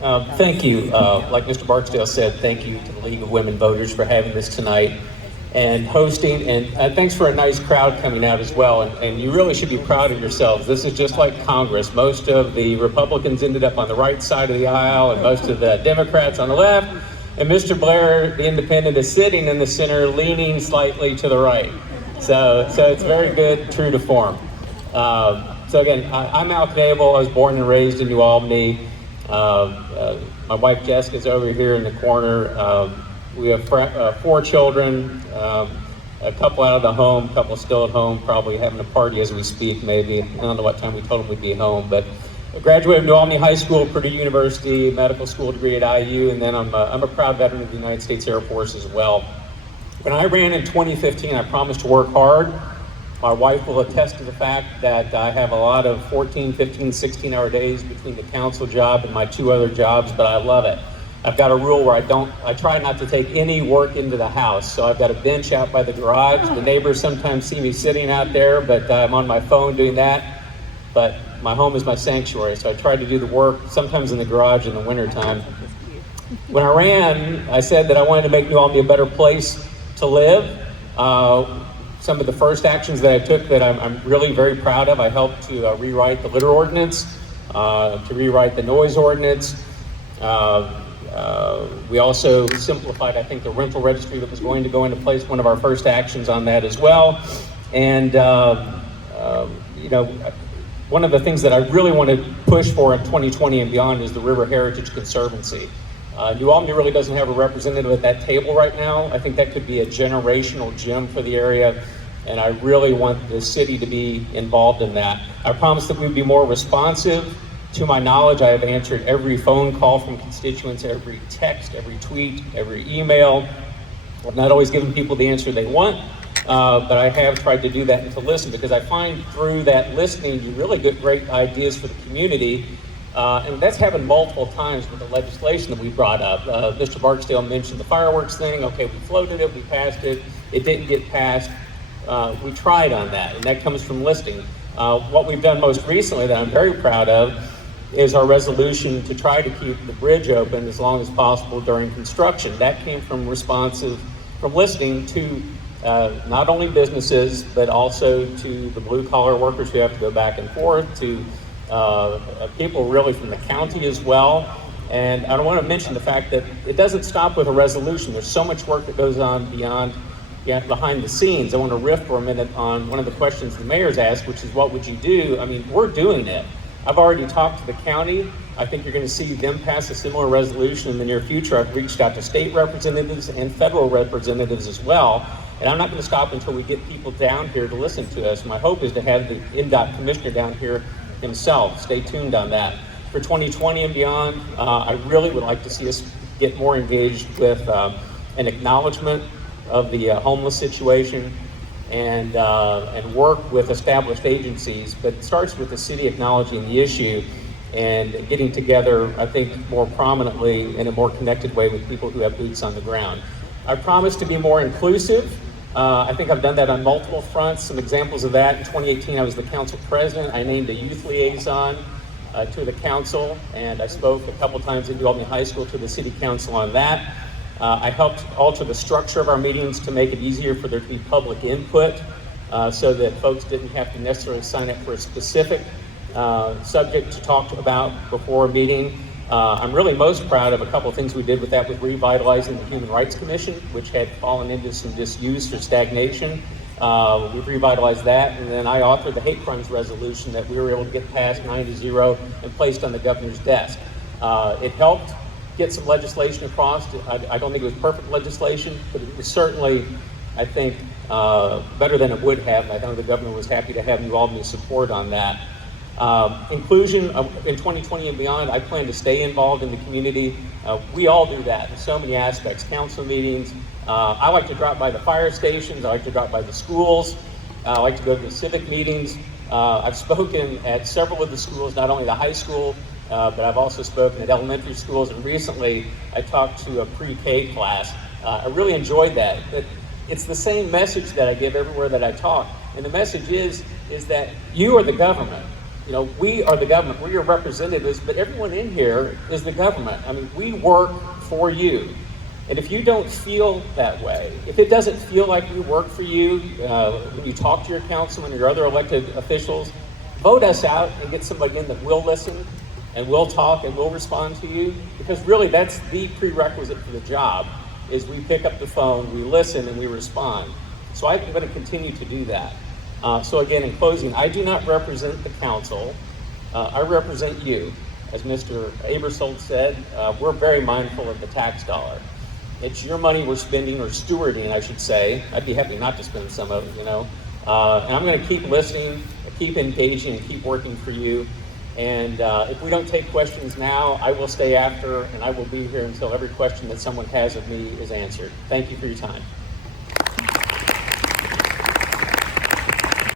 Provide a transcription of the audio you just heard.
Thank you. Like Mr. Barksdale said, thank you to the League of Women Voters for having this tonight and hosting, and thanks for a nice crowd coming out as well. And you really should be proud of yourselves. This is just like Congress. Most of the Republicans ended up on the right side of the aisle, and most of the Democrats on the left. And Mr. Blair, the independent, is sitting in the center, leaning slightly to the right. So it's very good, true to form. So again, I'm Al Knable. I was born and raised in New Albany. My wife Jessica's over here in the corner. We have 4 children, a couple out of the home, a couple still at home, probably having a party as we speak, maybe. I don't know what time we told them we'd be home, but I graduated from New Albany High School, Purdue University, medical school degree at IU, and then I'm a proud veteran of the United States Air Force as well. When I ran in 2015, I promised to work hard. My wife will attest to the fact that I have a lot of 14, 15, 16-hour days between the council job and my 2 other jobs, but I love it. I've got a rule where I try not to take any work into the house. So I've got a bench out by the garage. The neighbors sometimes see me sitting out there, but I'm on my phone doing that. But my home is my sanctuary, so I try to do the work sometimes in the garage in the wintertime. When I ran, I said that I wanted to make New Albany a better place to live. Some of the first actions that I took that I'm really very proud of, I helped to rewrite the litter ordinance, to rewrite the noise ordinance. We also simplified, I think, the rental registry that was going to go into place, one of our first actions on that as well. And, you know, one of the things that I really want to push for in 2020 and beyond is the River Heritage Conservancy. New Albany really doesn't have a representative at that table right now. I think that could be a generational gem for the area, and I really want the city to be involved in that. I promised that we'd be more responsive. To my knowledge, I have answered every phone call from constituents, every text, every tweet, every email. I've not always given people the answer they want, but I have tried to do that and to listen, because I find through that listening, you really get great ideas for the community. And that's happened multiple times with the legislation that we brought up. Mr. Barksdale mentioned the fireworks thing. Okay, we floated it, we passed it. It didn't get passed. We tried on that, and that comes from listening. What we've done most recently that I'm very proud of is our resolution to try to keep the bridge open as long as possible during construction. That came from listening to not only businesses, but also to the blue collar workers who have to go back and forth, to people really from the county as well. And I want to mention the fact that it doesn't stop with a resolution. There's so much work that goes on behind the scenes. I want to riff for a minute on one of the questions the mayor's asked, which is, what would you do? I mean, we're doing it. I've already talked to the county. I think you're going to see them pass a similar resolution in the near future. I've reached out to state representatives and federal representatives as well. And I'm not going to stop until we get people down here to listen to us. My hope is to have the NDOT commissioner down here himself. Stay tuned on that. For 2020 and beyond, I really would like to see us get more engaged with an acknowledgement of the homeless situation, and work with established agencies, but it starts with the city acknowledging the issue and getting together, I think, more prominently in a more connected way with people who have boots on the ground. I promise to be more inclusive. I think I've done that on multiple fronts. Some examples of that: in 2018, I was the council president. I named a youth liaison to the council, and I spoke a couple times at New Albany High School to the city council on that. I helped alter the structure of our meetings to make it easier for there to be public input, so that folks didn't have to necessarily sign up for a specific subject to talk about before a meeting. I'm really most proud of a couple of things we did with that, with revitalizing the Human Rights Commission, which had fallen into some disuse or stagnation. We've revitalized that, and then I authored the hate crimes resolution that we were able to get passed 9-0 and placed on the governor's desk. It helped get some legislation across. I don't think it was perfect legislation, but it was certainly, I think, better than it would have. I know the governor was happy to have New Albany's support on that. Inclusion in 2020 and beyond, I plan to stay involved in the community. We all do that in so many aspects, council meetings. I like to drop by the fire stations. I like to drop by the schools. I like to go to the civic meetings. I've spoken at several of the schools, not only the high school, but I've also spoken at elementary schools, and recently I talked to a pre-K class. I really enjoyed that. But it's the same message that I give everywhere that I talk, and the message is that you are the government. You know, we are the government, we're your representatives, but everyone in here is the government. I mean, we work for you. And if you don't feel that way, if it doesn't feel like we work for you, when you talk to your councilman or your other elected officials, vote us out and get somebody in that will listen and will talk and will respond to you, because really that's the prerequisite for the job, is we pick up the phone, we listen, and we respond. So I'm going to continue to do that. So again, in closing, I do not represent the council. I represent you. As Mr. Abersold said, we're very mindful of the tax dollar. It's your money we're spending, or stewarding, I should say. I'd be happy not to spend some of it, you know. And I'm going to keep listening, keep engaging, and keep working for you. And if we don't take questions now, I will stay after, and I will be here until every question that someone has of me is answered. Thank you for your time.